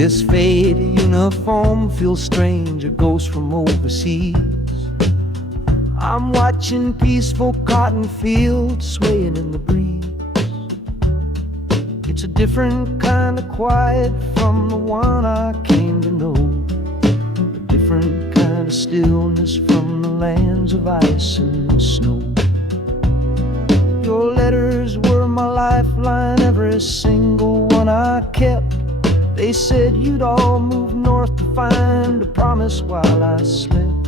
This faded uniform feels strange, a ghost from overseas. I'm watching peaceful cotton fields swaying in the breeze. It's a different kind of quiet from the one I came to know, a different kind of stillness from the lands of ice and snow. Your letters were my lifeline, every single one I kept. They said you'd all move north to find a promise while I slept.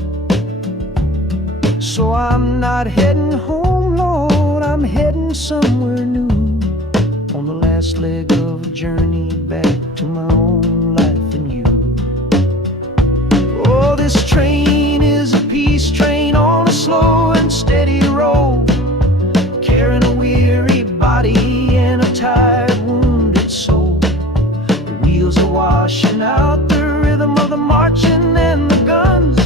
So I'm not heading home, Lord, I'm heading somewhere new, on the last leg of a journey back to my own life and you. Oh, this train is a peace train on a slow and steady road, carrying a weary body and a tired, wounded soul. The wheels are washing out the rhythm of the marching and the guns,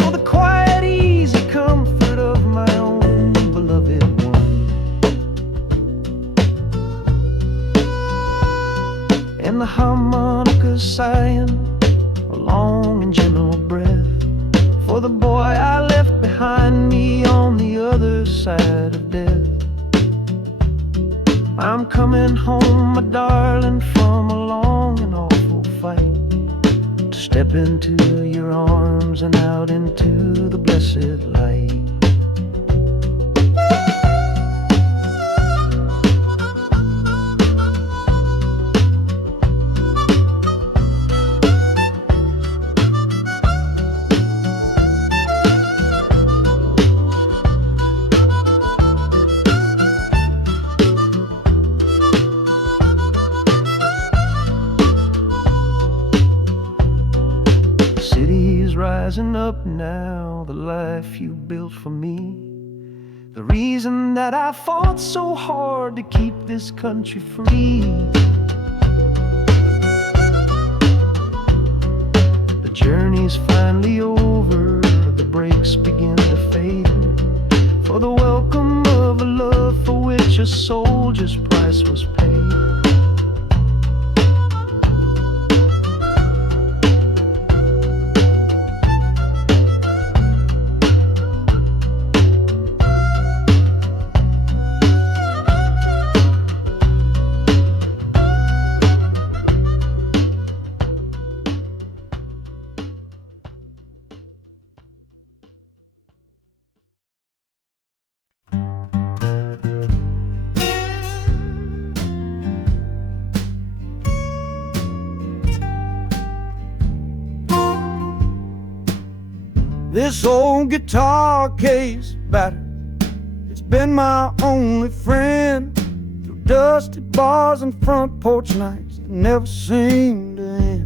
for the quiet, easy comfort of my own beloved one. And the harmonica sighing a long and gentle breath for the boy I left behind me on the other side of death. I'm coming home, my darling, from a long and awful fight, to step into your arms and out into the blessed light. Rising up now, the life you built for me, the reason that I fought so hard to keep this country free. The journey's finally over, the brakes begin to fade, for the welcome of a love for which a soldier's price was paid. This old guitar case battered, it's been my only friend through dusty bars and front porch nights that never seem to end.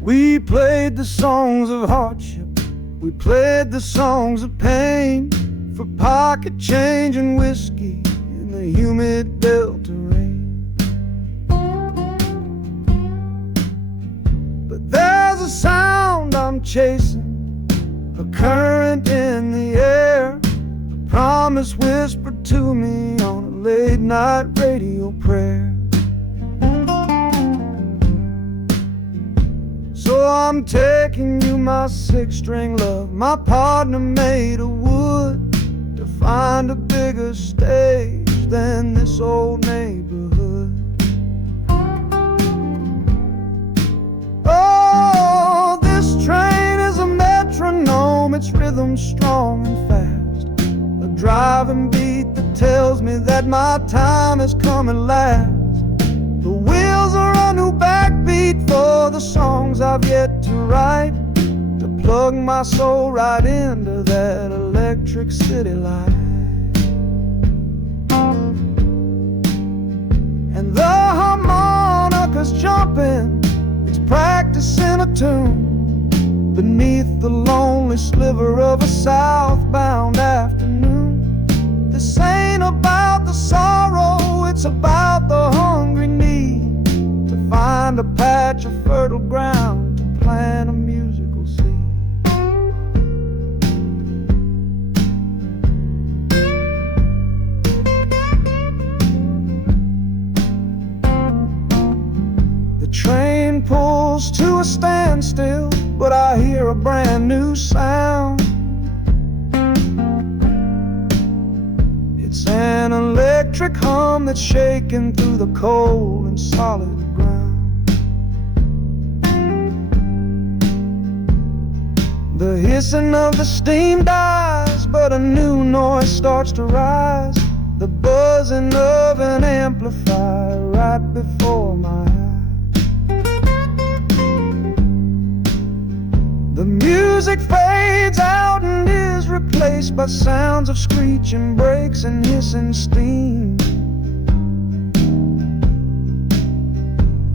We played the songs of hardship, we played the songs of pain, for pocket change and whiskey in the humid Delta rain. There's a sound I'm chasing, a current in the air, a promise whispered to me on a late night radio prayer. So I'm taking you, my six-string love, my partner made of wood, to find a bigger stage than this old neighborhood. Oh, this train is a metronome, its rhythm strong and fast, a driving beat that tells me that my time has come at last. The wheels are a new backbeat for the songs I've yet to write, to plug my soul right into that electric city light. And the harmonica's jumping, practicing a tune beneath the lonely sliver of a southbound afternoon. This ain't about the sorrow, it's about the hungry need to find a patch of fertile ground to plant a musical seed. to a standstill, but I hear a brand new sound. It's an electric hum that's shaking through the cold and solid ground. The hissing of the steam dies, but a new noise starts to rise. The buzzing of an amplifier right before my eyes. The music fades out and is replaced by sounds of screeching brakes and hissing steam,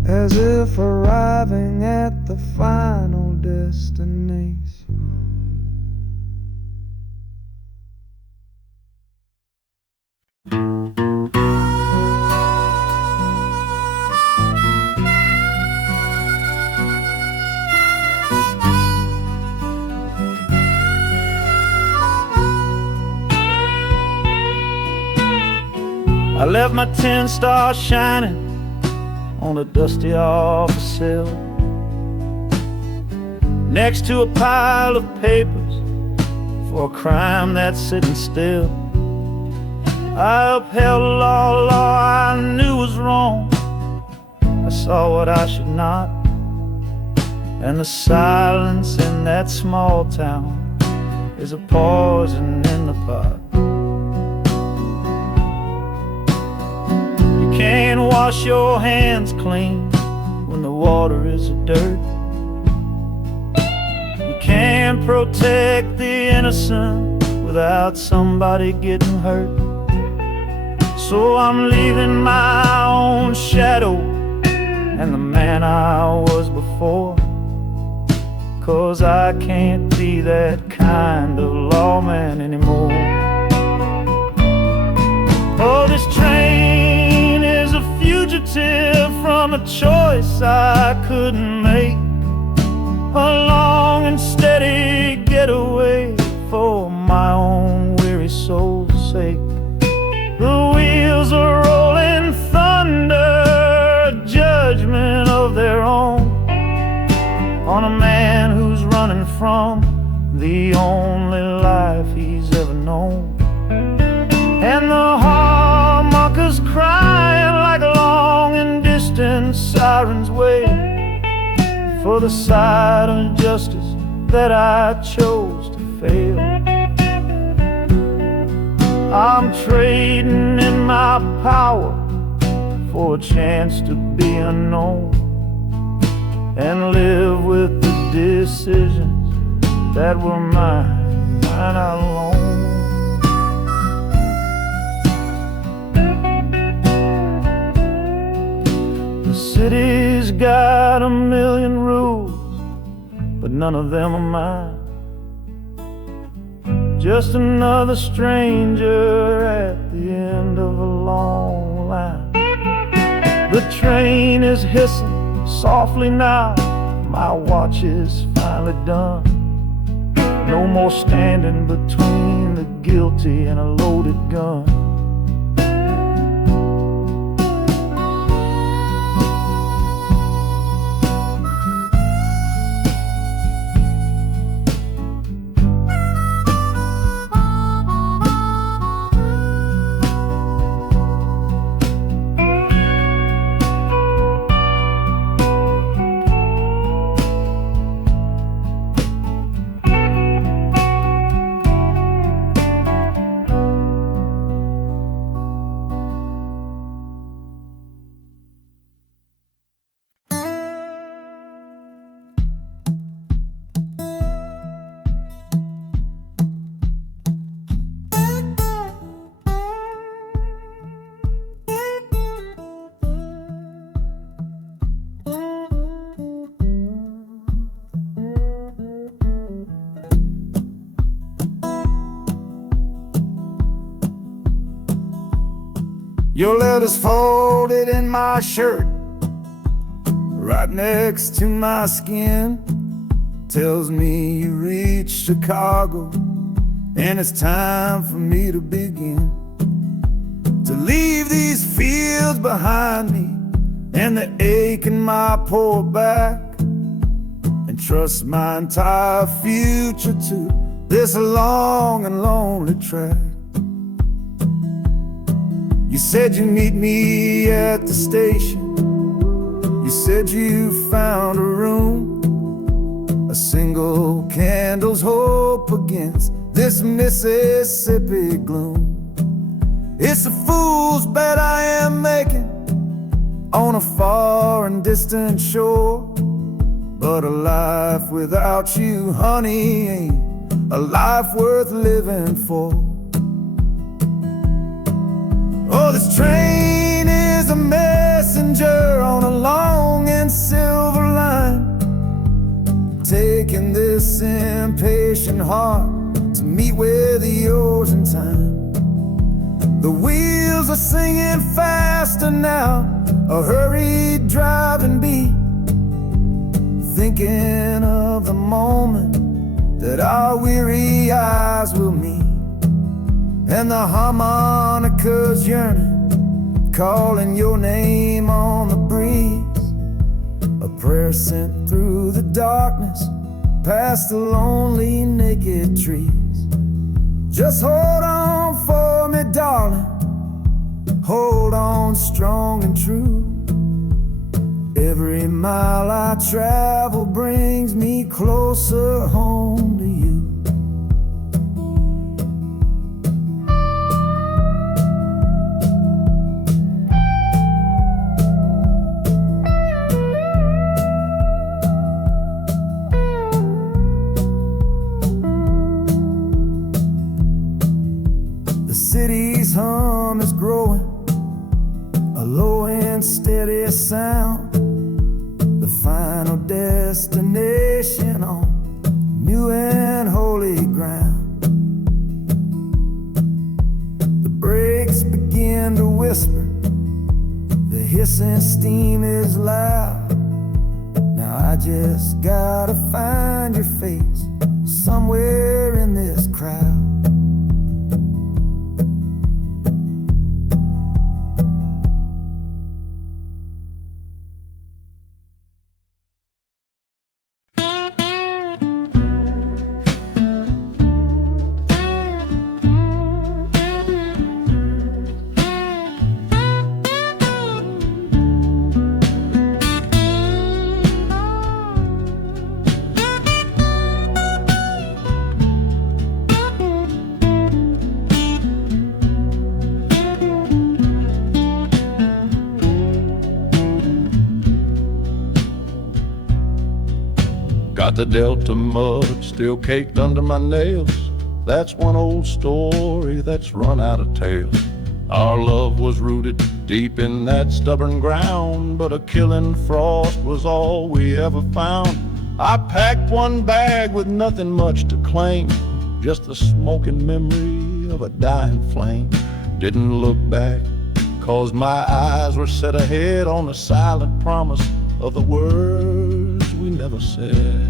as if arriving at the final destination. I left my 10 stars shining on a dusty office sill, next to a pile of papers for a crime that's sitting still. I upheld a law I knew was wrong. I saw what I should not, and the silence in that small town is a poison in the pot. You can't wash your hands clean when the water is of dirt. You can't protect the innocent without somebody getting hurt. So I'm leaving my own shadow and the man I was before, 'cause I can't be that kind of lawman anymore. Oh, this train is a fugitive from a choice I couldn't make, a long and steady getaway for my own weary soul's sake. The wheels are rolling thunder, a judgment of their own, on a man who's running from the only life he's ever known. And the harmonicas crying like long and distant sirens wait for the side of justice that I chose to fail. I'm trading in my power for a chance to be unknown and live with the decisions that were mine alone. The city's got a million rules, but none of them are mine. Just another stranger at the end of a long line. The train is hissing softly now, my watch is finally done. No more standing between the guilty and a loaded gun. Your letter's folded in my shirt, right next to my skin. Tells me you reached Chicago, and it's time for me to begin. To leave these fields behind me, and the ache in my poor back, trust my entire future to this long and lonely track. You said you'd meet me at the station. You said you found a room, a single candle's hope against this Mississippi gloom. It's a fool's bet I am making on a far and distant shore, but a life without you, honey, ain't a life worth living for. Oh, this train is a messenger on a long and silver line, taking this impatient heart to meet with yours in time. The wheels are singing faster now, a hurried driving beat, thinking of the moment that our weary eyes will meet. And the harmonica's yearning, calling your name on the breeze, a prayer sent through the darkness, past the lonely naked trees. Just hold on for me, darling, hold on strong and true. Every mile I travel brings me closer home to you. The city's hum is growing, a low and steady sound, the final destination on new and holy ground. The brakes begin to whisper, the hissing steam is loud. Now I just gotta find your face somewhere in this crowd. Got the Delta mud still caked under my nails. That's one old story that's run out of tales. Our love was rooted deep in that stubborn ground, but a killing frost was all we ever found. I packed one bag with nothing much to claim, just the smoking memory of a dying flame. Didn't look back, 'cause my eyes were set ahead on the silent promise of the words we never said.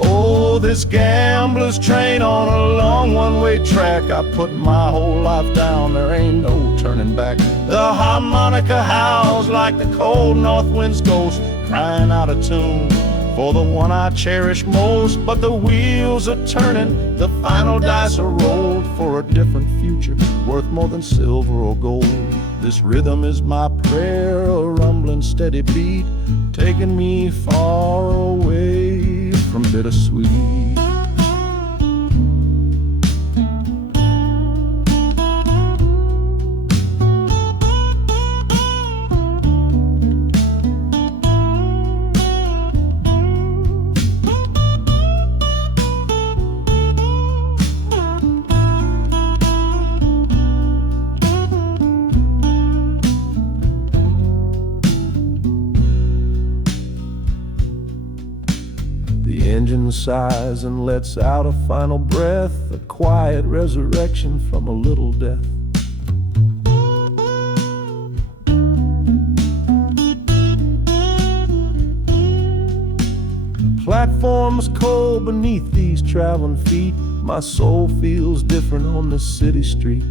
Oh, this gambler's train on a long one-way track. I put my whole life down, there ain't no turning back. The harmonica howls like the cold north wind's ghost, crying out a tune for the one I cherish most. But the wheels are turning, the final dice are rolled for a different future, worth more than silver or gold. This rhythm is my prayer, a rumbling steady beat, taking me far away from bittersweet. The engine sighs and lets out a final breath, a quiet resurrection from a little death. The platform's cold beneath these traveling feet. My soul feels different on this city street.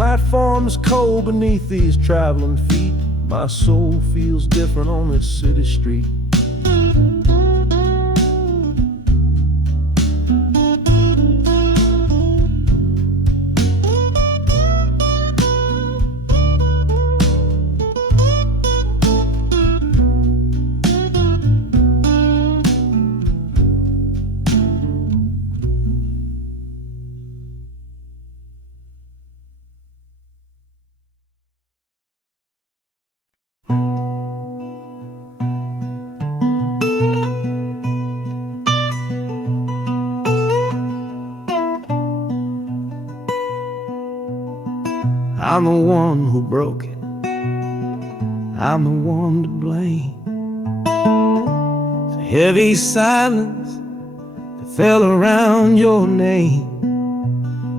platform is cold beneath these traveling feet. My soul feels different on this city street. I'm the one who broke it. I'm the one to blame. The heavy silence that fell around your name.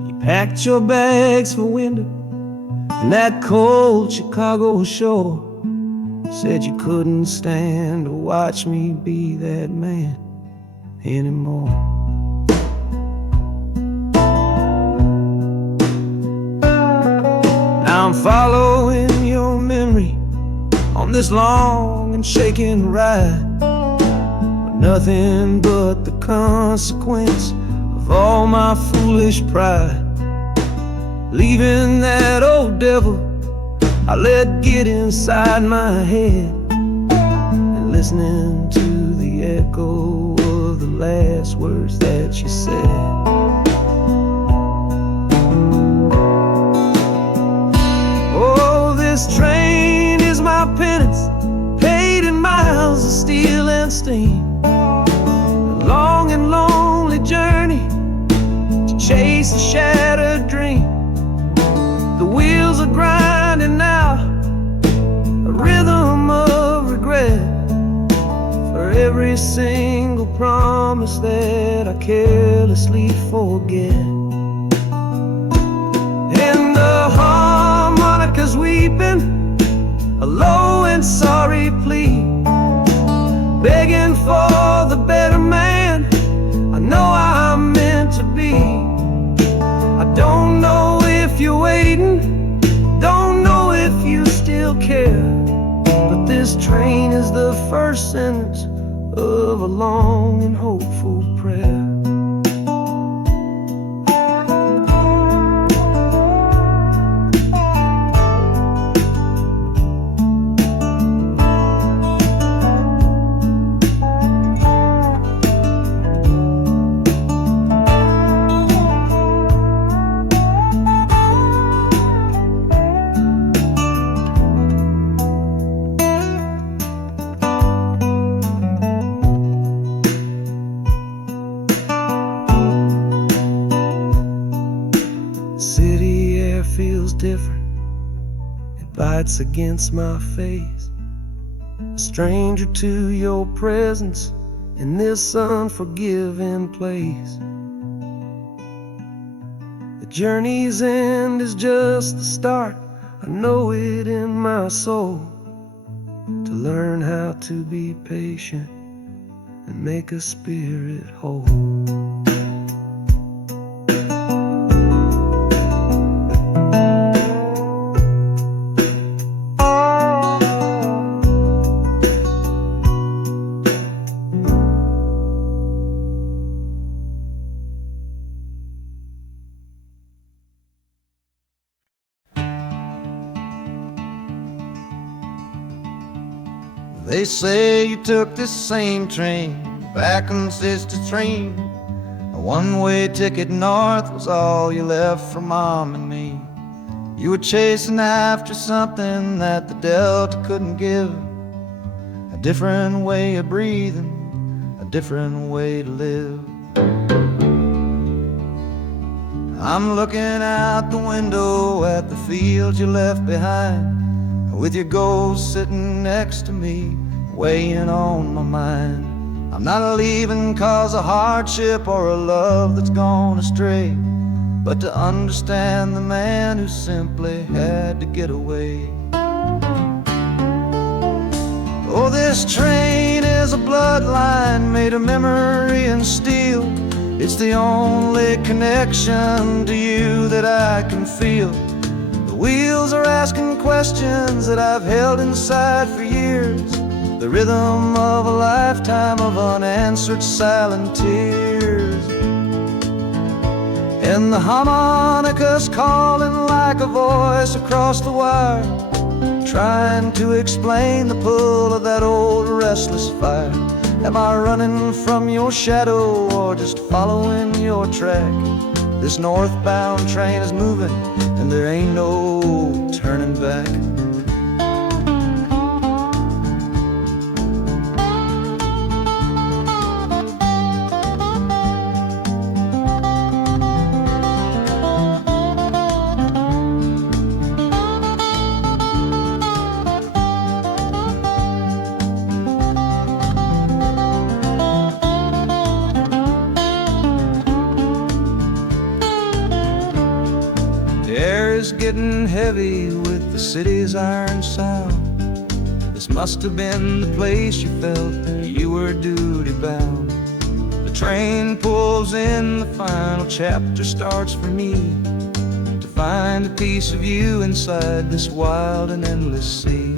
You packed your bags for winter in that cold Chicago shore. Said you couldn't stand to watch me be that man anymore. Now I'm following your memory on this long and shaking ride, with nothing but the consequence of all my foolish pride. Leaving that old devil I let get inside my head, and listening to the echo of the last words that you said. This train is my penance, paid in miles of steel and steam. A long and lonely journey to chase a shattered dream. The wheels are grinding now, a rhythm of regret, for every single promise that I carelessly forget. And the harmonica's weeping a low and sorry plea, begging for the better man I know I'm meant to be. I don't know if you're waiting, don't know if you still care, but this train is the first sentence of a long and hopeful prayer. City air feels different, it bites against my face. A stranger to your presence in this unforgiving place. The journey's end is just the start, I know it in my soul. To learn how to be patient and make a spirit whole. They say you took this same train back on Sister Train. A one-way ticket north was all you left for Mom and me. You were chasing after something that the Delta couldn't give. A different way of breathing, a different way to live. I'm looking out the window at the fields you left behind, with your ghost sitting next to me, weighing on my mind. I'm not leaving cause of hardship or a love that's gone astray, but to understand the man who simply had to get away. Oh, this train is a bloodline made of memory and steel. It's the only connection to you that I can feel. wheels are asking questions that I've held inside for years. The rhythm of a lifetime of unanswered silent tears. And the harmonica's calling like a voice across the wire, trying to explain the pull of that old restless fire. Am I running from your shadow or just following your track? This northbound train is moving and there ain't no turning back. Getting heavy with the city's iron sound. This must have been the place you felt you were duty bound. The train pulls in, the final chapter starts for me, to find a piece of you inside this wild and endless sea.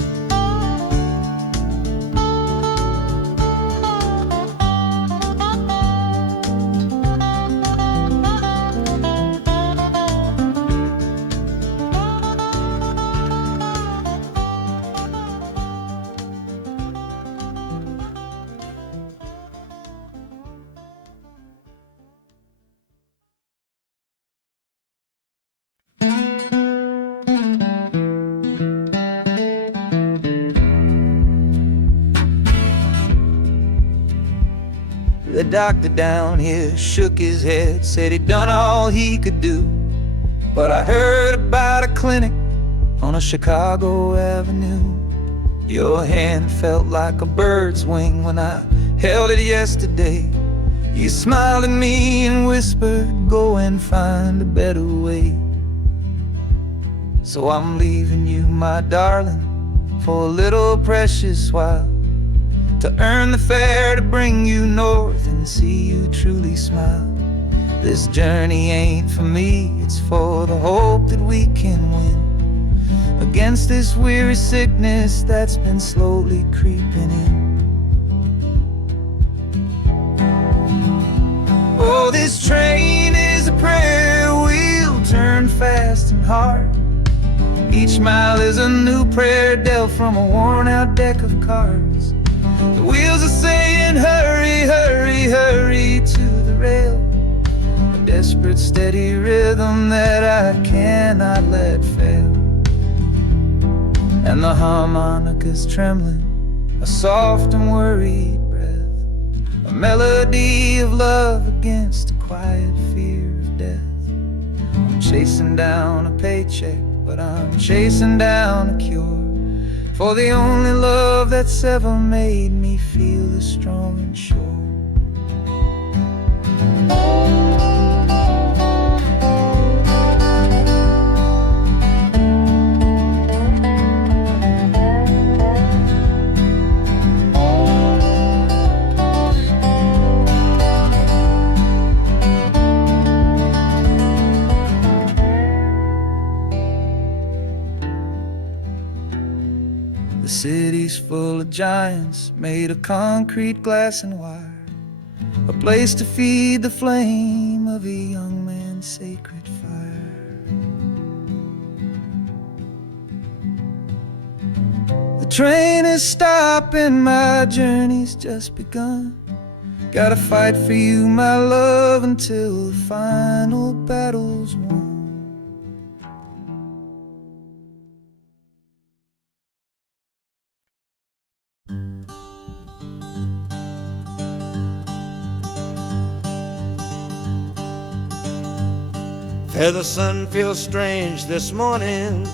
The doctor down here shook his head, said he'd done all he could do. But I heard about a clinic on a Chicago avenue. Your hand felt like a bird's wing when I held it yesterday. You smiled at me and whispered, go and find a better way. So I'm leaving you, my darling, for a little precious while, to earn the fare to bring you north and see you truly smile. This journey ain't for me, it's for the hope that we can win against this weary sickness that's been slowly creeping in. Oh, this train is a prayer wheel, turn fast and hard. Each mile is a new prayer dealt from a worn-out deck of cards. The wheels are saying, hurry, hurry, hurry to the rail. A desperate, steady rhythm that I cannot let fail. And the harmonica's trembling, a soft and worried breath, a melody of love against a quiet fear of death. I'm chasing down a paycheck, but I'm chasing down a cure for the only love that's ever made me feel this strong and sure. The city's full of giants made of concrete, glass, and wire, a place to feed the flame of a young man's sacred fire. The train is stopping, my journey's just begun. Gotta fight for you, my love, until the final battle's won. The sun feels strange this morning.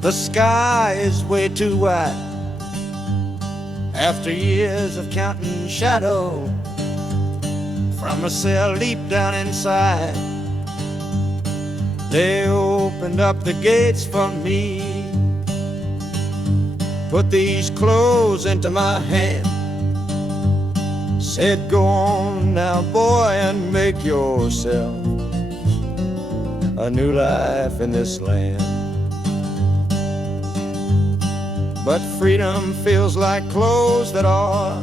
The sky is way too wide. After years of counting shadow from a cell deep down inside, they opened up the gates for me, put these clothes into my hand, said, go on now, boy, and make yourself a new life in this land. But freedom feels like clothes that are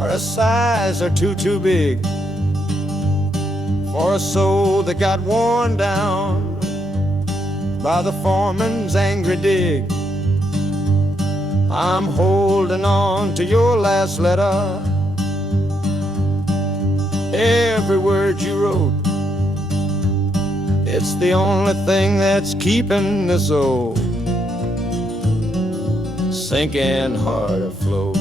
a size or too big for a soul that got worn down by the foreman's angry dig. I'm holding on to your last letter, every word you wrote. It's the only thing that's keeping this old sinking heart afloat.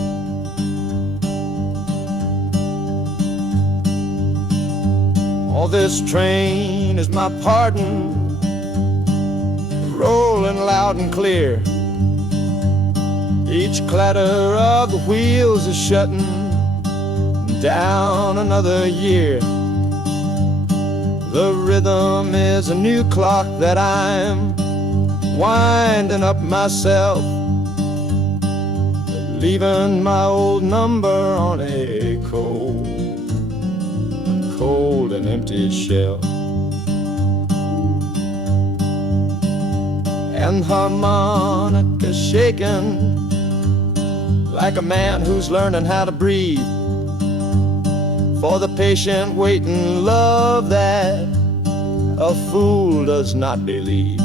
Oh, this train is my pardon, rolling loud and clear. Each clatter of the wheels is shutting down another year. The rhythm is a new clock that I'm winding up myself, leaving my old number on a cold and empty shelf. And harmonica shaking like a man who's learning how to breathe, for the patient waiting love that a fool does not believe.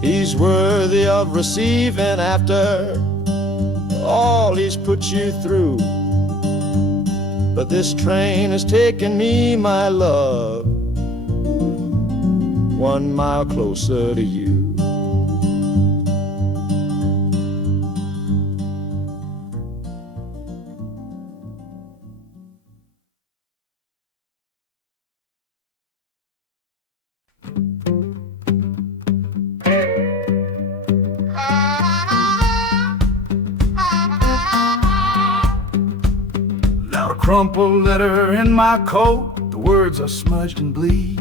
He's worthy of receiving after all he's put you through. But this train is taking me, my love, 1 mile closer to you. A crumpled letter in my coat, the words are smudged and bleak,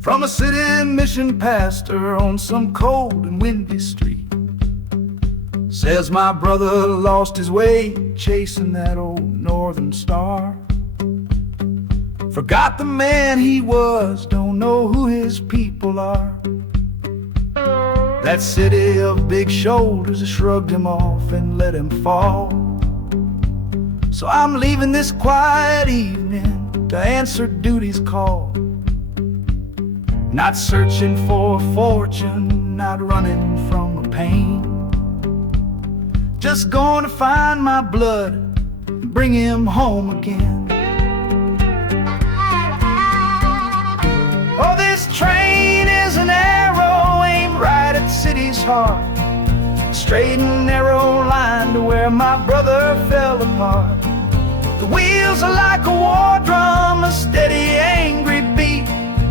from a city mission pastor on some cold and windy street. Says my brother lost his way chasing that old northern star, forgot the man he was, don't know who his people are. That city of big shoulders has shrugged him off and let him fall. So I'm leaving this quiet evening to answer duty's call. Not searching for a fortune, not running from a pain, just going to find my blood and bring him home again. Oh, this train is an arrow aimed right at the city's heart, a straight and narrow line to where my brother fell apart. The wheels are like a war drum, a steady, angry beat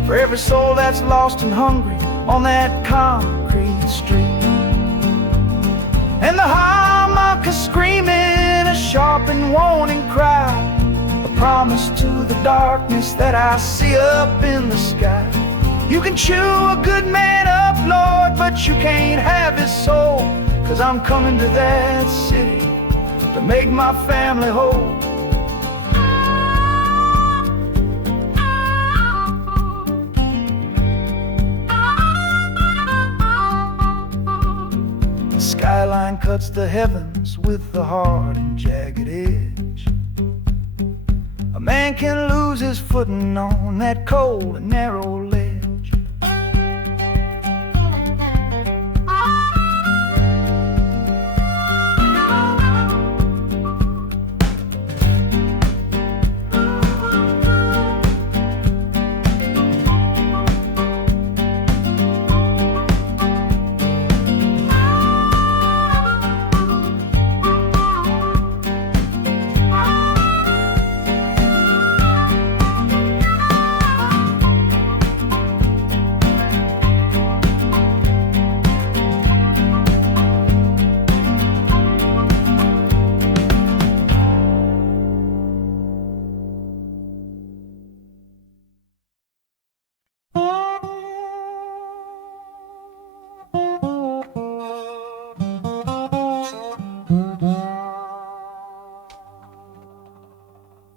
for every soul that's lost and hungry on that concrete street. And the harmonica screaming a sharp and warning cry, a promise to the darkness that I see up in the sky. You can chew a good man up, Lord, but you can't have his soul, 'cause I'm coming to that city to make my family whole. Skyline cuts the heavens with the hard and jagged edge. A man can lose his footing on that cold and narrow ledge.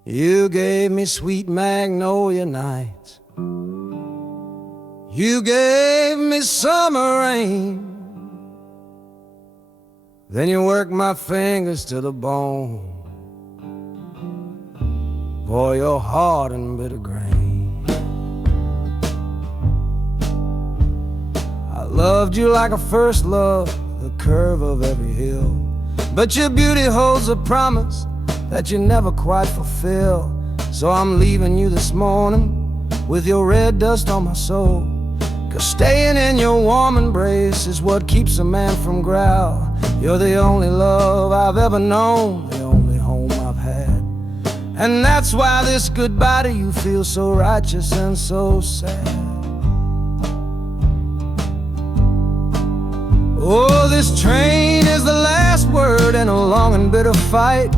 You gave me sweet magnolia nights You gave me summer rain, then you worked my fingers to the bone. Boy, you're hard and bitter grain. I loved you like a first love, the curve of every hill. But your beauty holds a promise that you never quite fulfill. So I'm leaving you this morning with your red dust on my soul. 'Cause staying in your warm embrace is what keeps a man from growl. You're the only love I've ever known, the only home I've had. And that's why this goodbye to you feels so righteous and so sad. Oh, this train is the last word in a long and bitter fight.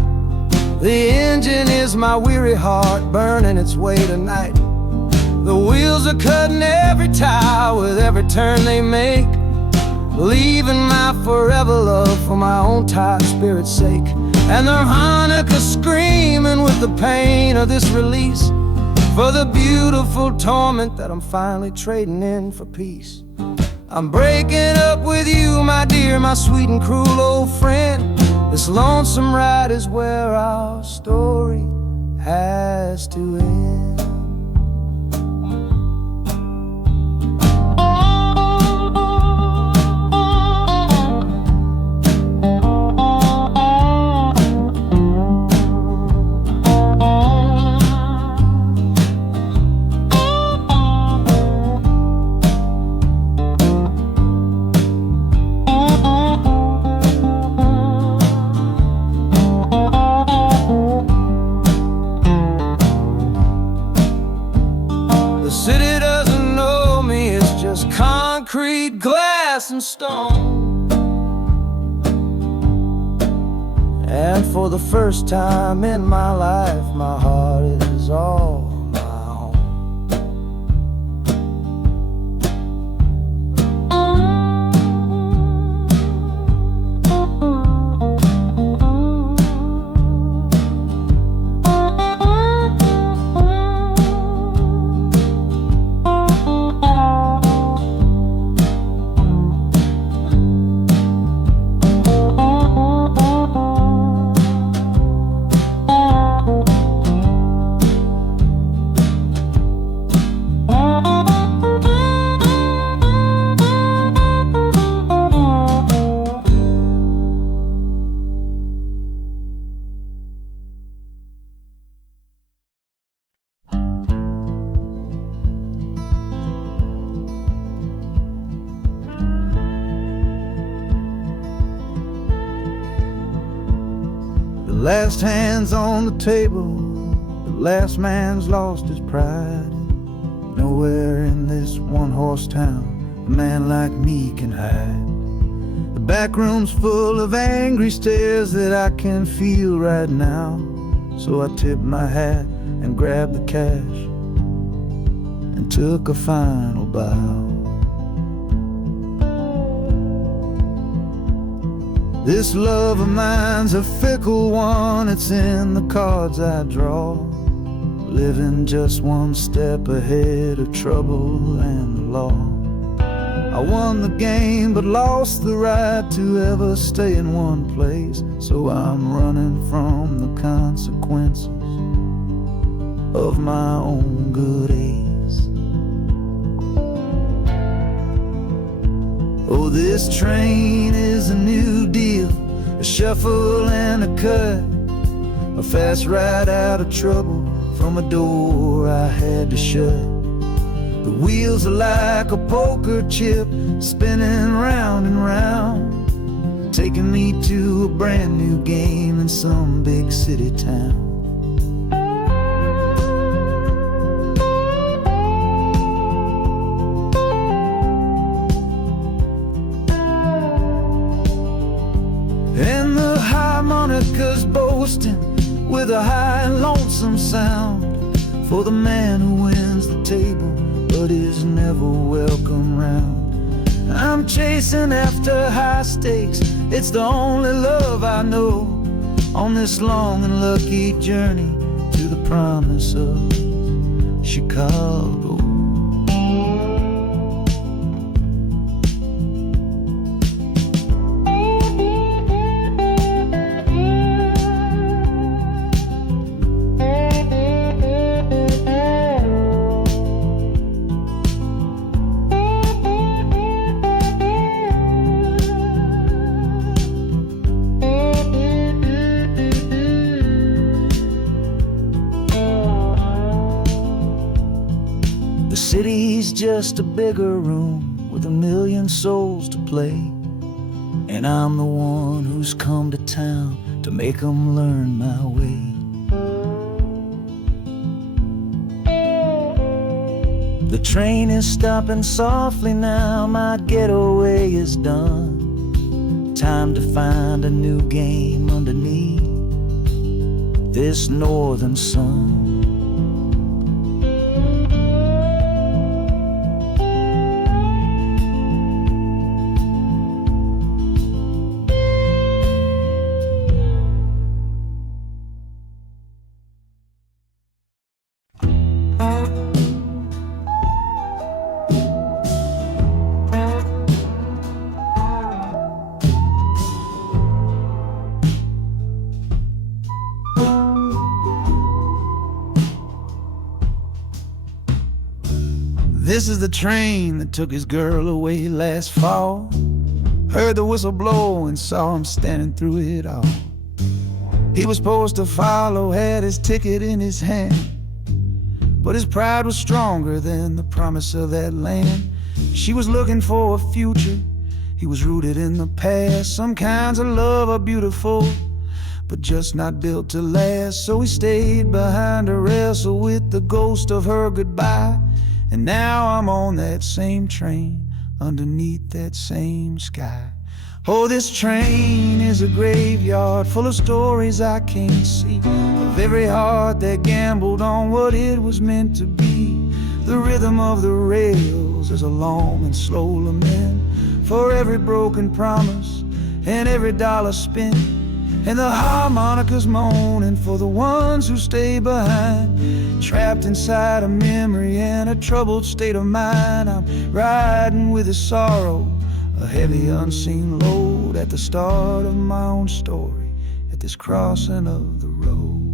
The engine is my weary heart burning its way tonight. The wheels are cutting every tire with every turn they make, leaving my forever love for my own tired spirit's sake. And the harmonica screaming with the pain of this release, for the beautiful torment that I'm finally trading in for peace. I'm breaking up with you, my dear, my sweet and cruel old friend. This lonesome ride is where our story has to end. The city doesn't know me, it's just concrete, glass, and stone. And for the first time in my life, my heart is all my own. The last hand's on the table, the last man's lost his pride. Nowhere in this one-horse town a man like me can hide. The back room's full of angry stares that I can feel right now. So I tipped my hat and grabbed the cash and took a final bow. This love of mine's a fickle one, it's in the cards I draw. Living just one step ahead of trouble and the law. I won the game but lost the right to ever stay in one place. So I'm running from the consequences of my own good ace. Oh, this train is a new deal, a shuffle and a cut, a fast ride out of trouble from a door I had to shut. The wheels are like a poker chip, spinning round and round, taking me to a brand new game in some big city town. And the harmonica's boasting with a high and lonesome sound for the man who wins the table but is never welcome round. I'm chasing after high stakes, it's the only love I know on this long and lucky journey to the promise of Chicago. just a bigger room with a million souls to play. And I'm the one who's come to town to make 'em learn my way. The train is stopping softly now, my getaway is done. Time to find a new game underneath this northern sun. This is the train that took his girl away last fall. Heard the whistle blow and saw him standing through it all. He was supposed to follow, had his ticket in his hand, but his pride was stronger than the promise of that land. She was looking for a future, he was rooted in the past. Some kinds of love are beautiful, but just not built to last. So he stayed behind to wrestle with the ghost of her goodbye. And now I'm on that same train, underneath that same sky. Oh, this train is a graveyard full of stories I can't see, of every heart that gambled on what it was meant to be. The rhythm of the rails is a long and slow lament for every broken promise and every dollar spent. And the harmonicas moaning for the ones who stay behind, trapped inside a memory and a troubled state of mind. I'm riding with a sorrow, a heavy unseen load, at the start of my own story, at this crossing of the road.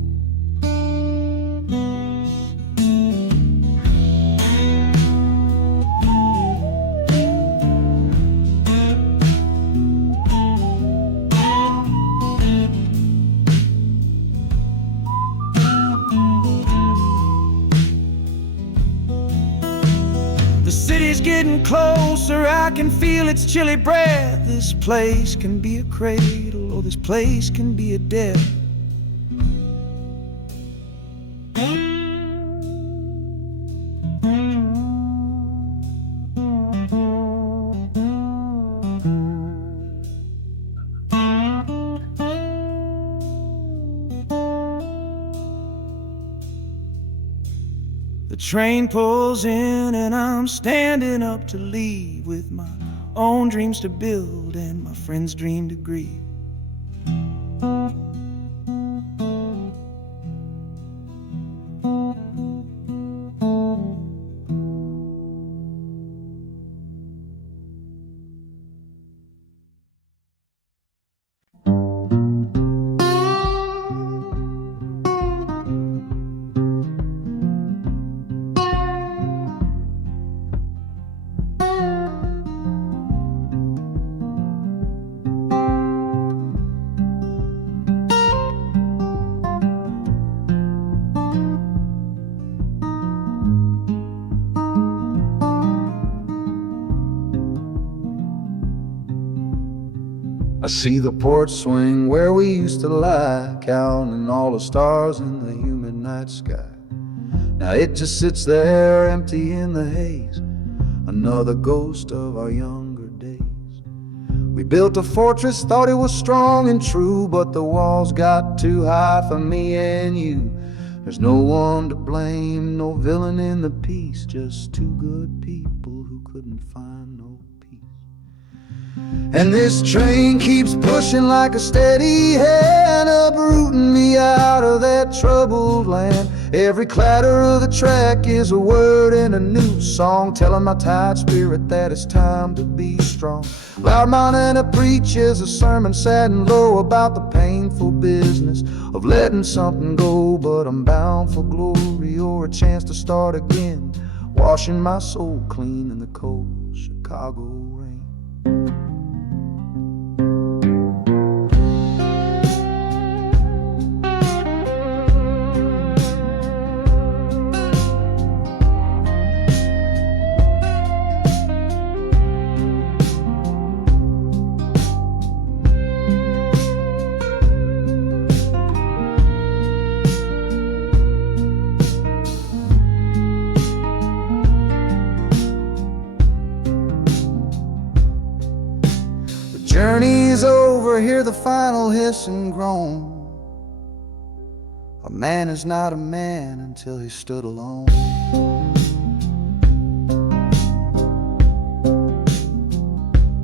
The city's getting closer, I can feel its chilly breath. This place can be a cradle, or this place can be a death. The train pulls in and I'm standing up to leave, with my own dreams to build and my friends' dream to grieve. I see the porch swing where we used to lie, counting all the stars in the humid night sky. Now it just sits there empty in the haze, another ghost of our younger days. We built a fortress, thought it was strong and true, but the walls got too high for me and you. There's no one to blame, no villain in the piece, just two good people who couldn't find no peace. And this train keeps pushing like a steady hand, uprooting me out of that troubled land. Every clatter of the track is a word in a new song, telling my tired spirit that it's time to be strong. Loud Montana preaches a sermon sad and low about the painful business of letting something go, but I'm bound for glory or a chance to start again, washing my soul clean in the cold Chicago rain. is over, hear the final hiss and groan. A man is not a man until he stood alone.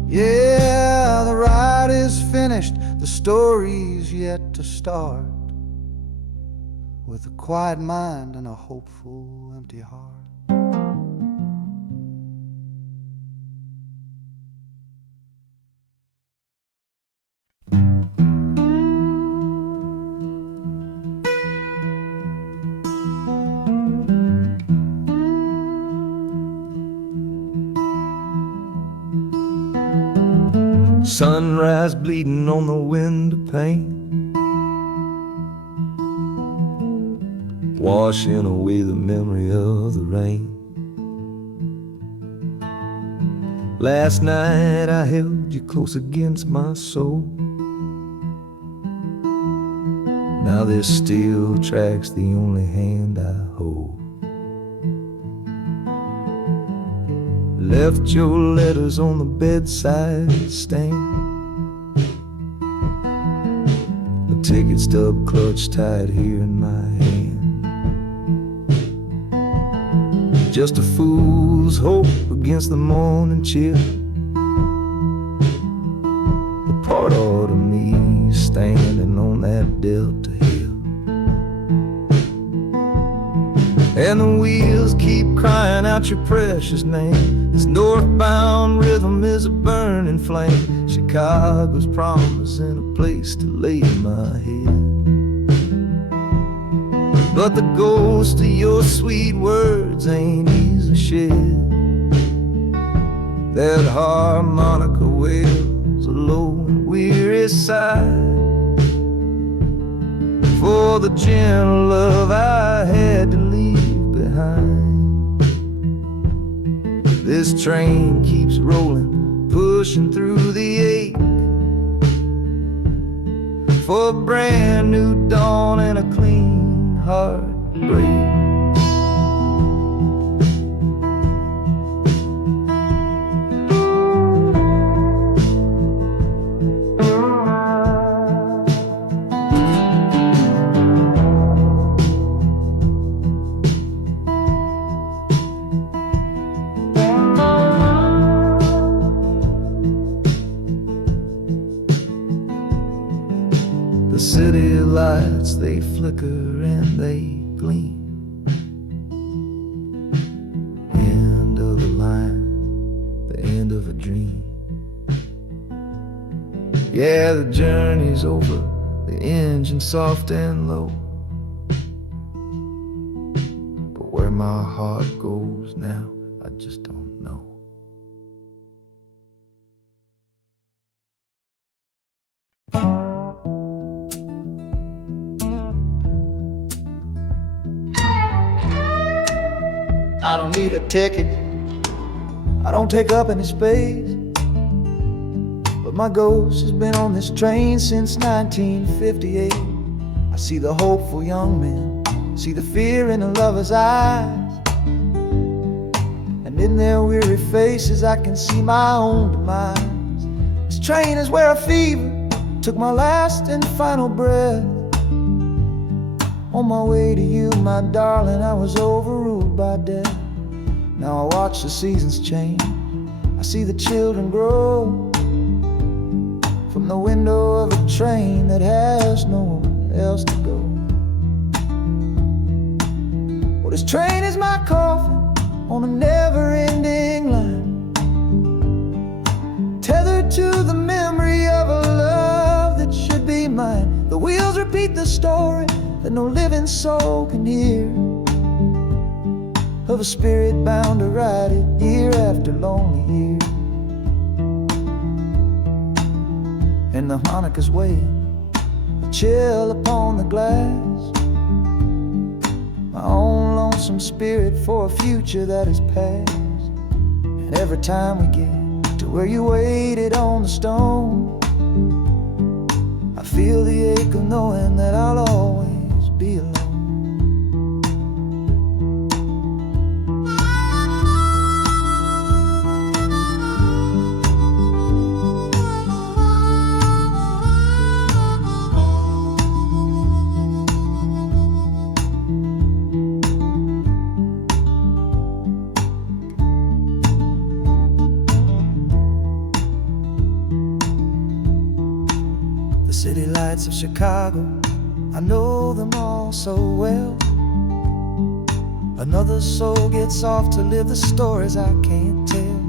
Yeah, the ride is finished, the story's yet to start. With a quiet mind and a hopeful, empty heart. Sunrise bleeding on the window pane, washing away the memory of the rain. Last night I held you close against my soul. Now there's steel tracks, the only hand I hold. Left your letters on the bedside stand, a ticket stub clutched tight here in my hand. Just a fool's hope against the morning chill, a part of me standing on that Delta hill. And the wheels keep crying out your precious name. This northbound rhythm is a burning flame. Chicago's promising a place to lay my head. But the ghost of your sweet words ain't easy shed. That harmonica wails a low and weary sigh for the gentle love I had to leave behind. This train keeps rolling, pushing through the ache, for a brand new dawn and a clean heartbreak. The city lights, they flicker and they gleam. End of the line, the end of a dream. Yeah, the journey's over, the engine soft and low. But where my heart goes now, I just don't know. I don't need a ticket, I don't take up any space, but my ghost has been on this train since 1958. I see the hopeful young men, see the fear in the lovers' eyes, and in their weary faces I can see my own demise. This train is where a fever took my last and final breath. On my way to you, my darling, I was overruled by death. Now I watch the seasons change, I see the children grow, from the window of a train that has nowhere else to go. Well, this train is my coffin on a never-ending line, tethered to the memory of a love that should be mine. The wheels repeat the story that no living soul can hear, of a spirit bound to ride it year after lonely year. And the harmonica's wail, a chill upon the glass, my own lonesome spirit for a future that is past. And every time we get to where you waited on the stone, I feel the ache of knowing that I'll always be alone. The city lights of Chicago, I know them all so well. Another soul gets off to live the stories I can't tell.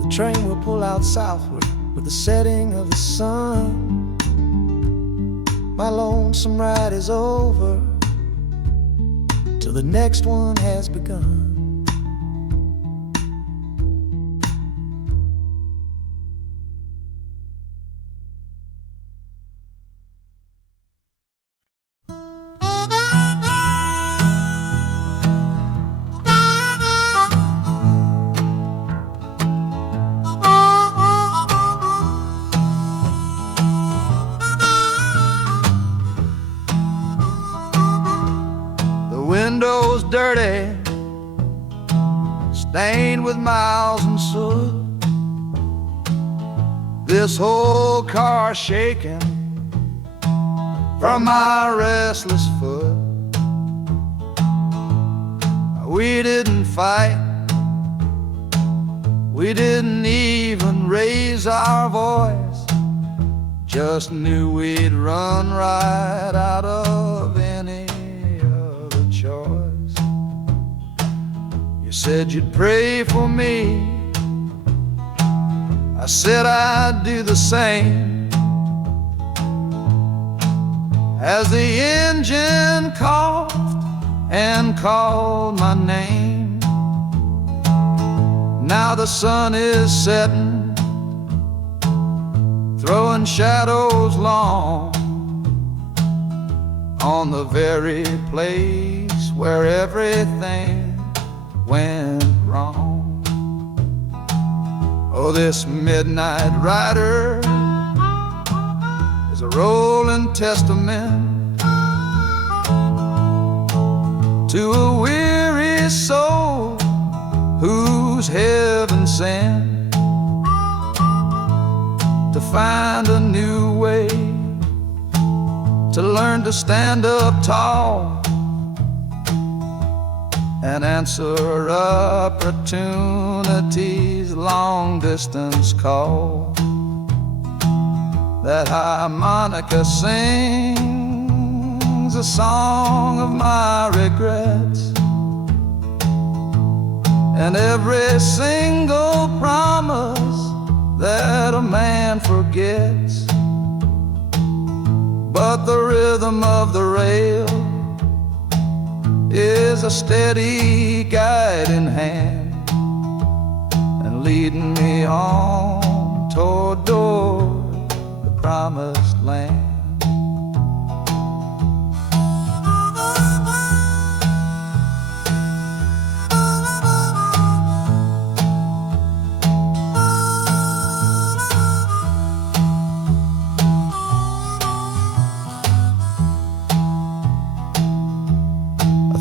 The train will pull out southward with the setting of the sun. My lonesome ride is over till the next one has begun. Windows dirty, stained with miles and soot. This whole car shaking from my restless foot. We didn't fight, we didn't even raise our voice, just knew we'd run right out of any choice. You said you'd pray for me, I said I'd do the same. As the engine coughed and called my name, now the sun is setting, throwing shadows long on the very place where everything went wrong. Oh, this midnight rider is a rolling testament to a weary soul who's heaven sent to find a new way, to learn to stand up tall and answer opportunity's long distance call. That harmonica sings a song of my regrets, and every single promise that a man forgets. But the rhythm of the rail is a steady guiding hand, and leading me on toward the promised land.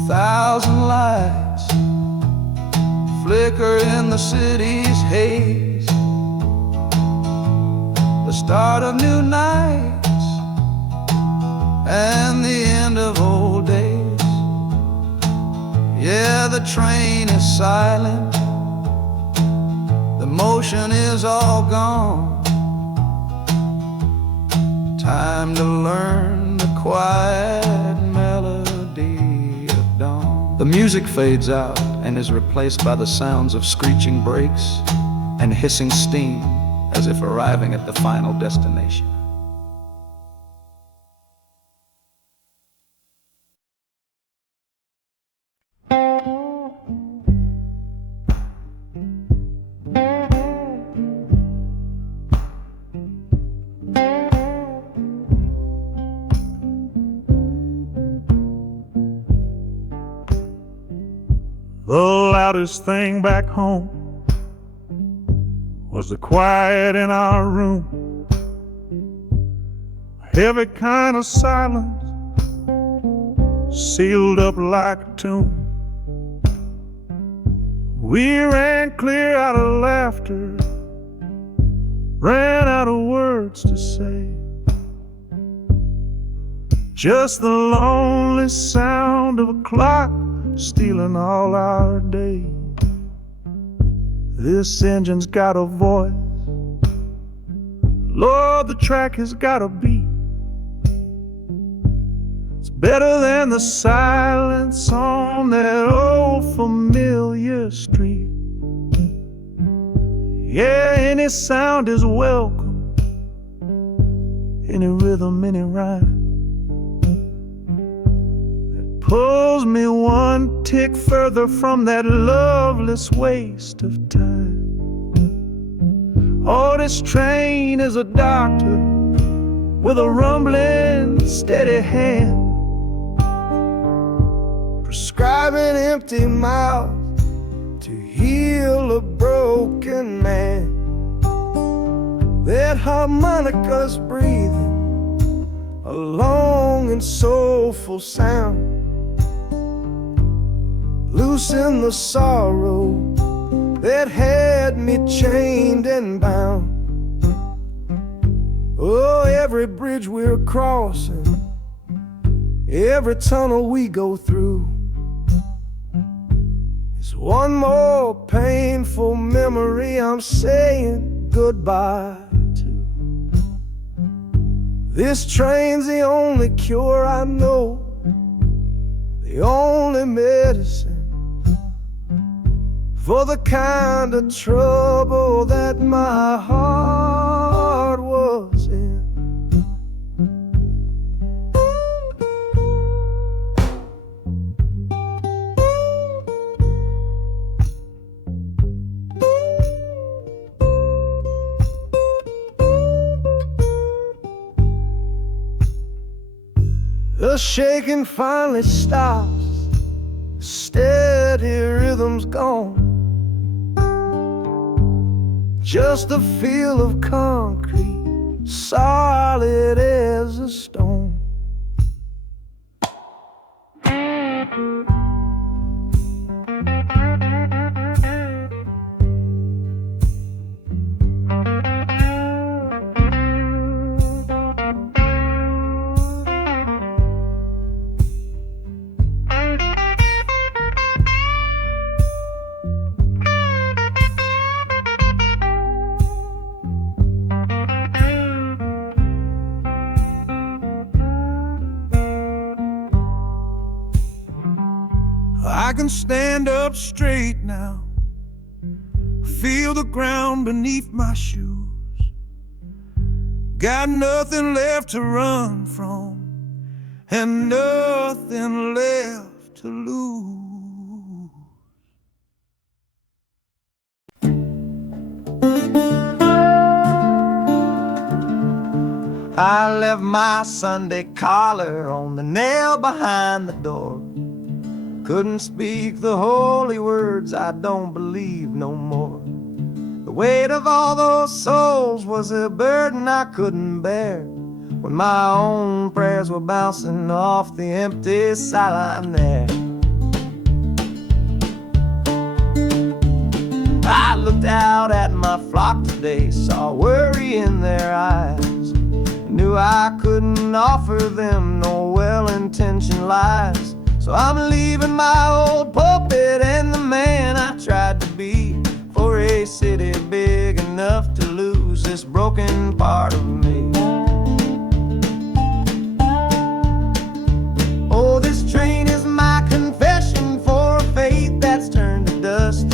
1,000 lights flicker in the city's haze, the start of new nights and the end of old days. Yeah, the train is silent, the motion is all gone. Time to learn the quiet melody of dawn. The music fades out and is replaced by the sounds of screeching brakes and hissing steam, as if arriving at the final destination. The loudest thing back home was the quiet in our room, a heavy kind of silence, sealed up like a tomb. We ran clear out of laughter, ran out of words to say. Just the lonely sound of a clock stealing all our day. This engine's got a voice, Lord, the track has got a beat. It's better than the silence on that old familiar street. Yeah, any sound is welcome, any rhythm, any rhyme that pulls me one tick further from that loveless waste of time. Oh, this train is a doctor with a rumbling, steady hand, prescribing empty mouths to heal a broken man. That harmonica's breathing a long and soulful sound, loosen the sorrow that had me chained and bound. Oh, every bridge we're crossing, every tunnel we go through is one more painful memory I'm saying goodbye to. This train's the only cure I know, the only medicine for the kind of trouble that my heart was in. The shaking finally stops, steady rhythm's gone. Just a feel of concrete, solid as a stone. I can stand up straight now, feel the ground beneath my shoes. Got nothing left to run from and nothing left to lose. I left my Sunday collar on the nail behind the door. Couldn't speak the holy words, I don't believe no more. The weight of all those souls was a burden I couldn't bear, when my own prayers were bouncing off the empty sideline there. I looked out at my flock today, saw worry in their eyes, knew I couldn't offer them no well-intentioned lies. So I'm leaving my old pulpit and the man I tried to be, for a city big enough to lose this broken part of me. Oh, this train is my confession for a faith that's turned to dust,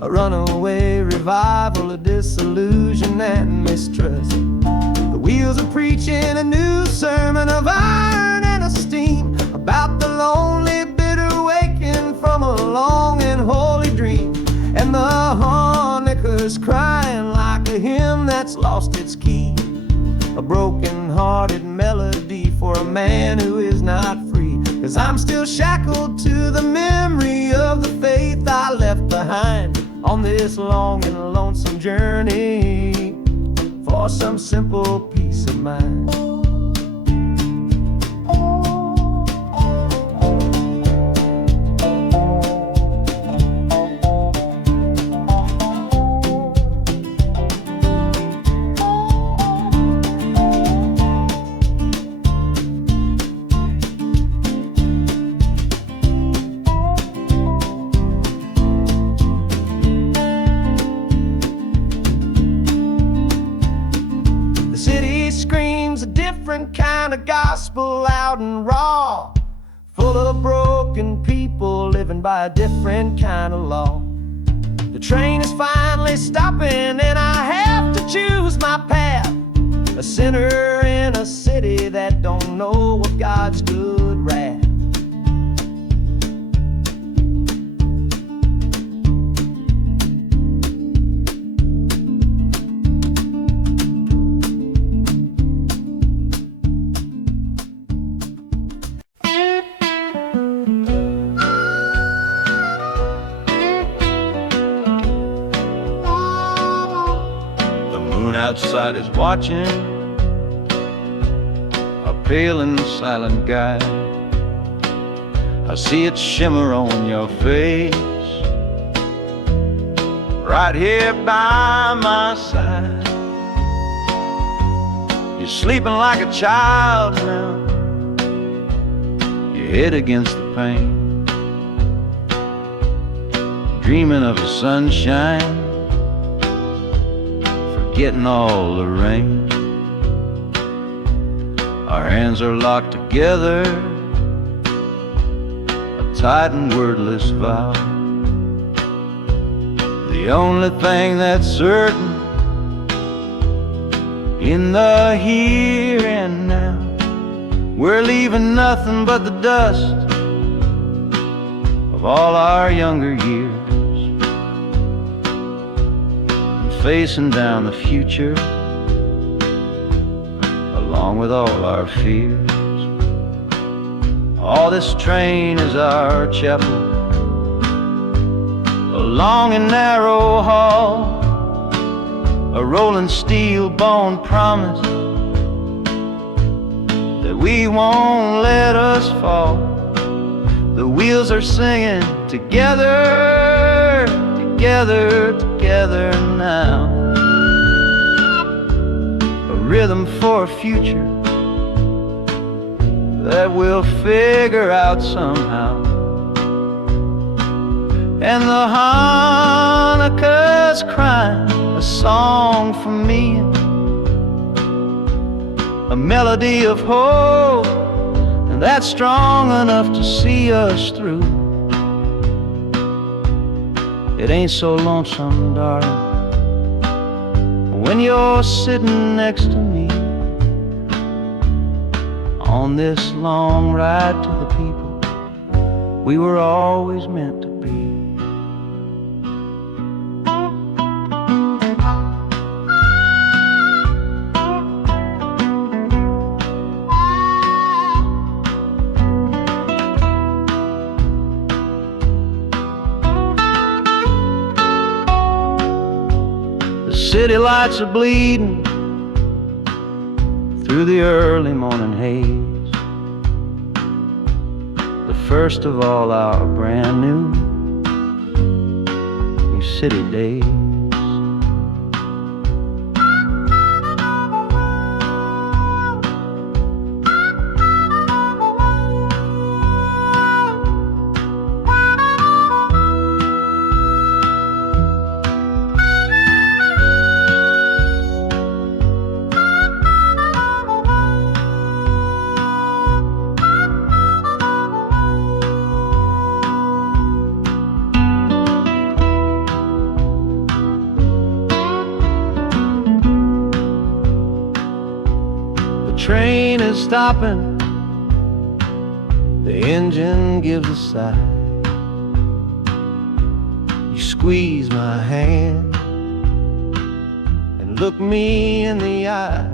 a runaway revival of disillusion and mistrust. The wheels are preaching a new sermon of iron and of steam, about the lonely, bitter waking from a long and holy dream. And the harmonicas crying like a hymn that's lost its key, a broken-hearted melody for a man who is not free. 'Cause I'm still shackled to the memory of the faith I left behind on this long and lonesome journey for some simple peace of mind. different kind of gospel, out and raw, full of broken people living by a different kind of law. The train is finally stopping and I have to choose my path, a sinner in a city that don't know of God's good wrath. Outside is watching, a pale and silent guy. I see it shimmer on your face, right here by my side. You're sleeping like a child now, your head against the pane, dreaming of the sunshine, getting all the rain. Our hands are locked together, a tight and wordless vow. The only thing that's certain in the here and now, we're leaving nothing but the dust of all our younger years, facing down the future along with all our fears. Oh, this train is our chapel, a long and narrow hall, a rolling steel bone promise that we won't let us fall. The wheels are singing together, together, together now, a rhythm for a future that we'll figure out somehow. And the Hanukkah's crying a song for me, a melody of hope, and that's strong enough to see us through. It ain't so lonesome, darling, when you're sitting next to me on this long ride to the people we were always meant to be. City lights are bleeding through the early morning haze, the first of all our brand new city days. Train is stopping, the engine gives a sigh. You squeeze my hand and look me in the eye.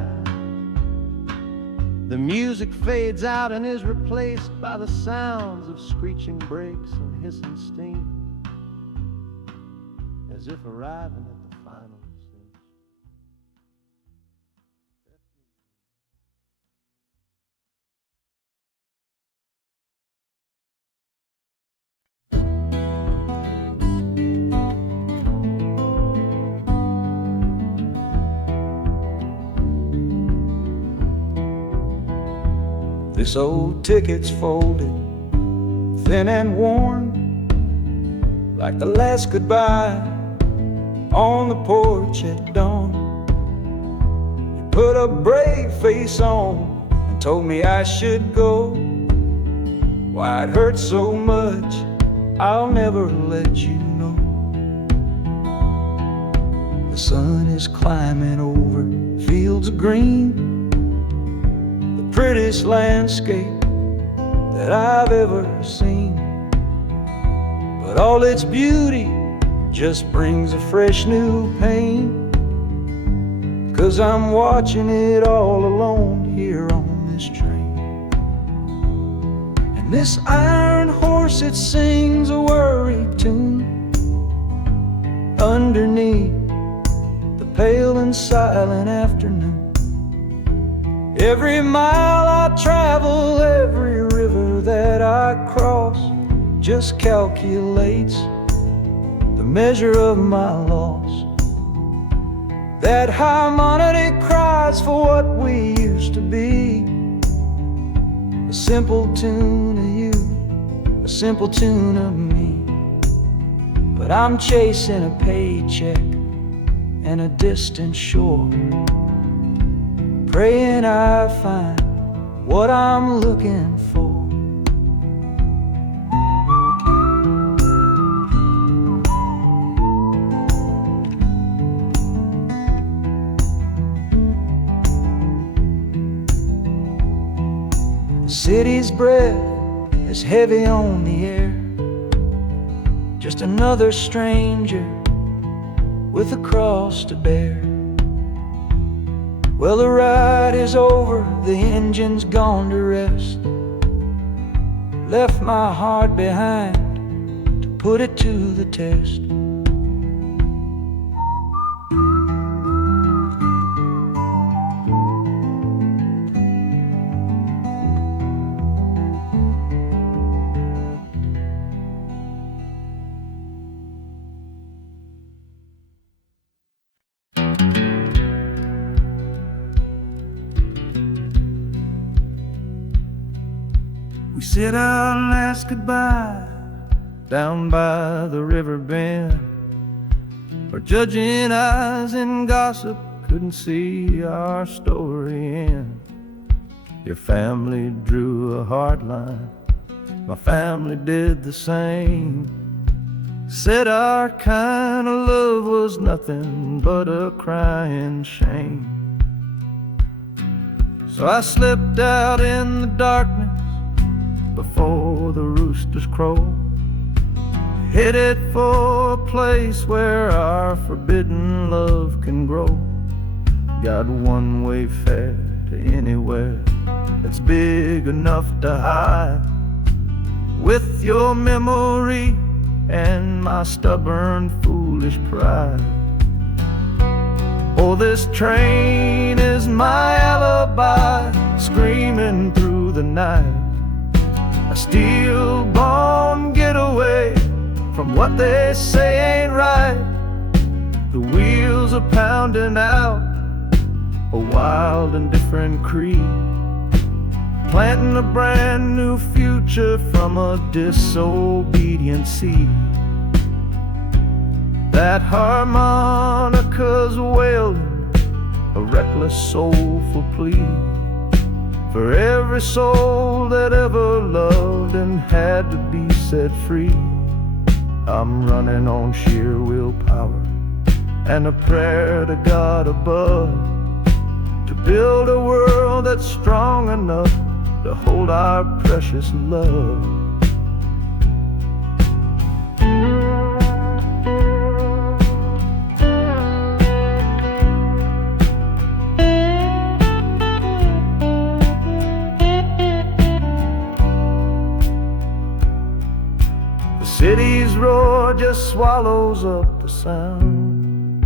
The music fades out and is replaced by the sounds of screeching brakes and hissing steam, as if arriving at the final scene. This old ticket's folded, thin and worn, like the last goodbye on the porch at dawn. You put a brave face on told me I should go. Why it hurts so much, I'll never let you know. The sun is climbing over fields of green, the prettiest landscape that I've ever seen. But all its beauty just brings a fresh new pain, 'cause I'm watching it all alone here on this train. And this iron horse, it sings a worry tune underneath the pale and silent afternoon. Every mile I travel, every river that I cross, just calculates the measure of my loss. That harmony cries for what we used to be, a simple tune of you, a simple tune of me. But I'm chasing a paycheck and a distant shore, praying I find what I'm looking for. The city's breath is heavy on the air, just another stranger with a cross to bear. Well, the ride is over, the engine's gone to rest, left my heart behind to put it to the test. We said our last goodbye down by the river bend, where judging eyes and gossip couldn't see our story end. Your family drew a hard line, my family did the same. Said our kind of love was nothing but a crying shame. So I slipped out in the darkness before the roosters crow, headed for a place where our forbidden love can grow. Got one way fare to anywhere that's big enough to hide, with your memory and my stubborn foolish pride. Oh, this train is my alibi, screaming through the night, a steel-born getaway from what they say ain't right. The wheels are pounding out a wild and different creed, planting a brand new future from a disobedient seed. That harmonica's wailing a reckless soulful plea for every soul that ever loved and had to be set free. I'm running on sheer willpower and a prayer to God above, to build a world that's strong enough to hold our precious love. The city's roar just swallows up the sound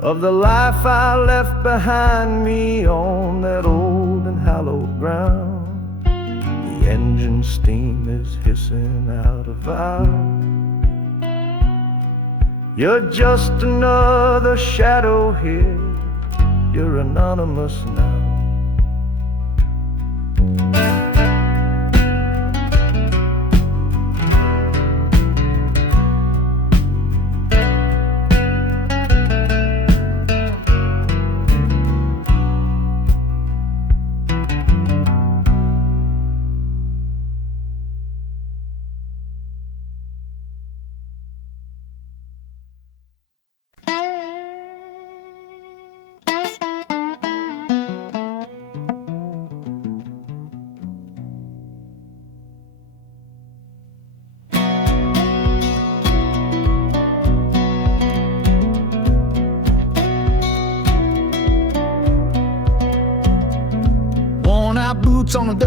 of the life I left behind me on that old and hallowed ground. The engine steam is hissing out of valve. You're just another shadow here, you're anonymous now.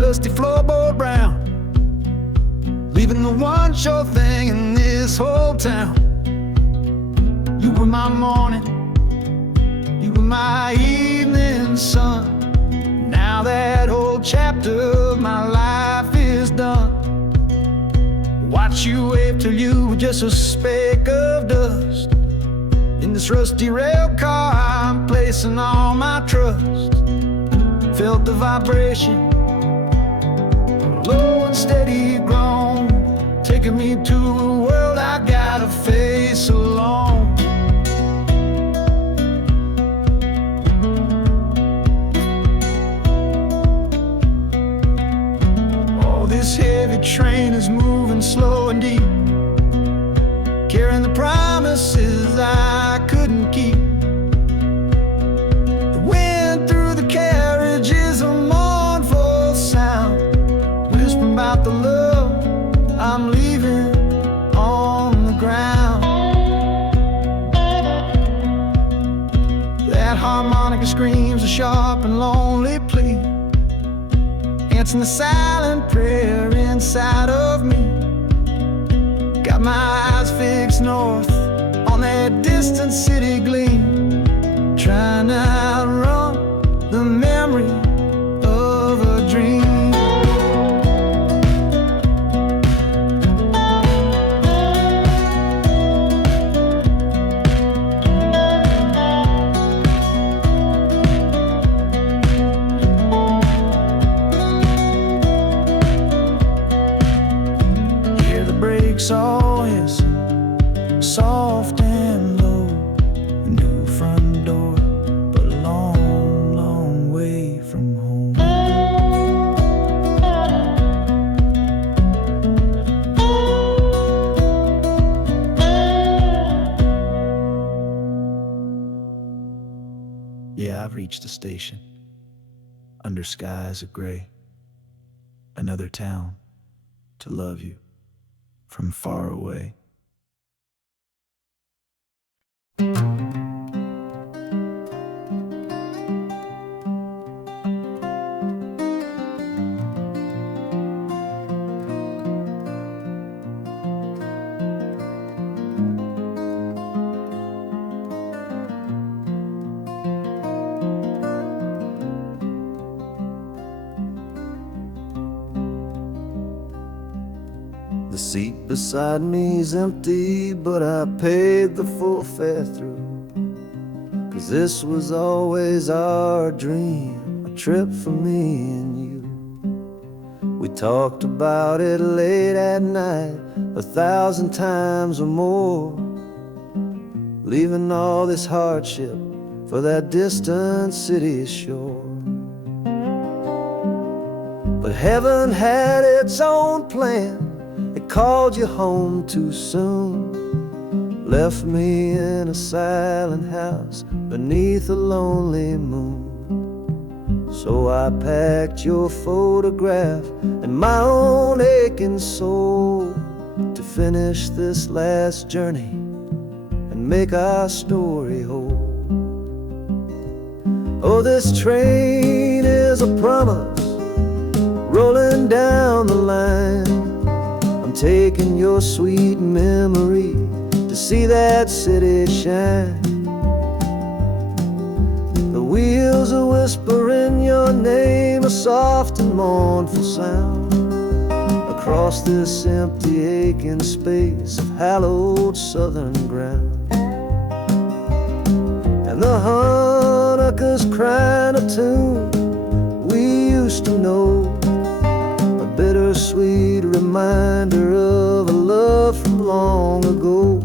dusty floorboard brown, leaving the one sure thing in this whole town. You were my morning, you were my evening sun. Now that whole chapter of my life is done. Watch you wave till you were just a speck of dust. In this rusty rail car I'm placing all my trust. Felt the vibration, low and steady groan, taking me to a world I gotta face alone. This heavy train is moving slow and deep, carrying the promises I couldn't keep. The wind through the carriage is a mournful sound, whispering about the love I'm leaving on the ground. That harmonica screams a sharp and lonely plea, answering the silent prayer inside of me. Got my eyes fixed north on that distant city gleam, trying to outrun the memory of a dream. All is soft and low, a new front door, but a long, long way from home. Yeah, I've reached the station, under skies of gray, another town to love you from far away. The seat beside me's empty, but I paid the full fare through. 'Cause this was always our dream, a trip for me and you. We talked about it late at night, 1,000 times or more, leaving all this hardship for that distant city's shore. But heaven had its own plan. It called you home too soon, left me in a silent house beneath a lonely moon. So I packed your photograph and my own aching soul to finish this last journey and make our story whole. Oh, this train is a promise rolling down the line, taking your sweet memory to see that city shine. The wheels are whispering your name, a soft and mournful sound, across this empty aching space of hallowed southern ground. And the harmonica's crying a tune we used to know, bittersweet reminder of a love from long ago.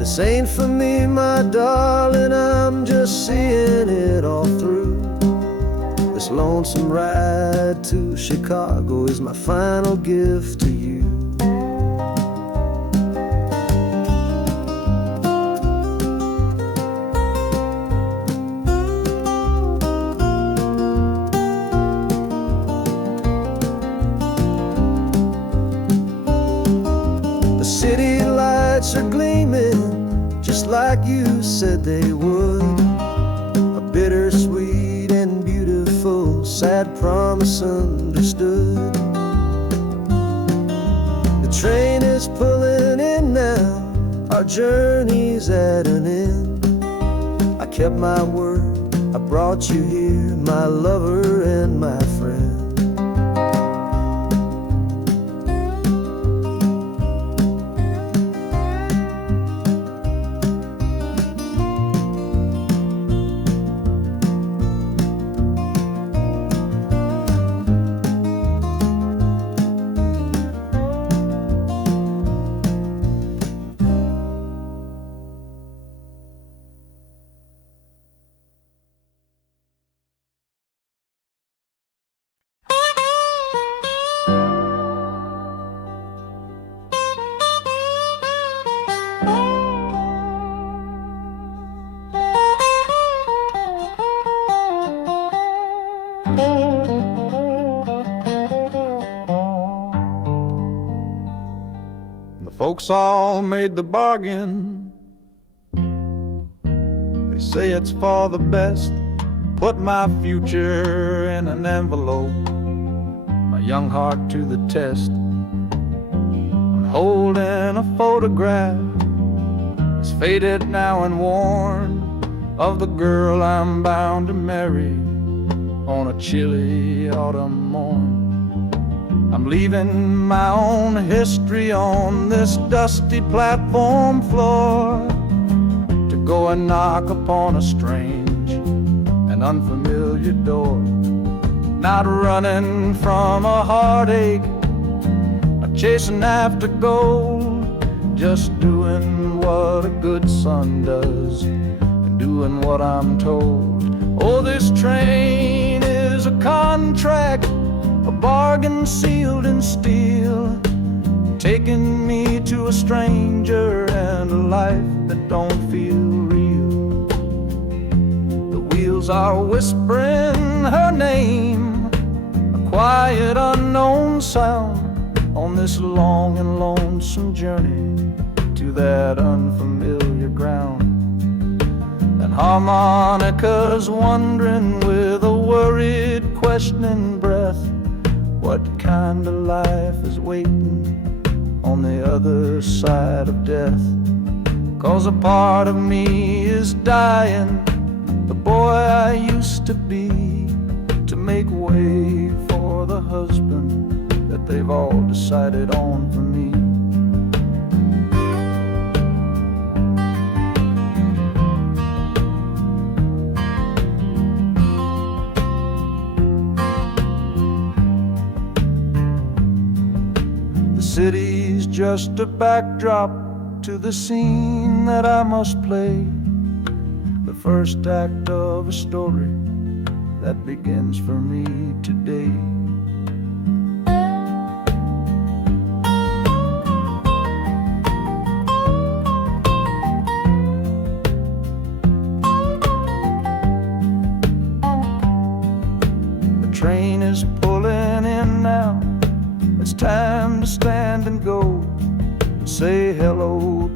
This ain't for me, my darling, I'm just seeing it all through. This lonesome ride to Chicago is my final gift to you. City lights are gleaming just like you said they would, a bittersweet and beautiful sad that promise understood. The train is pulling in now, our journey's at an end. I kept my word, I brought you here, my lover and my friend. The folks all made the bargain. They say it's for the best. Put my future in an envelope, my young heart to the test. I'm holding a photograph, it's faded now and worn, of the girl I'm bound to marry on a chilly autumn morn. I'm leaving my own history on this dusty platform floor to go and knock upon a strange and unfamiliar door. Not running from a heartache, not chasing after gold, just doing what a good son does and doing what I'm told. Oh, this train is a contract, a bargain sealed in steel, taking me to a stranger and a life that don't feel real. The wheels are whispering her name, a quiet unknown sound, on this long and lonesome journey to that unfamiliar ground. And harmonicas wondering with a worried, questioning breath, what kind of life is waiting on the other side of death? 'Cause a part of me is dying, the boy I used to be, to make way for the husband that they've all decided on for me. The city's just a backdrop to the scene that I must play, the first act of a story that begins for me today. The train is pulling in now, it's time to stand and go and say hello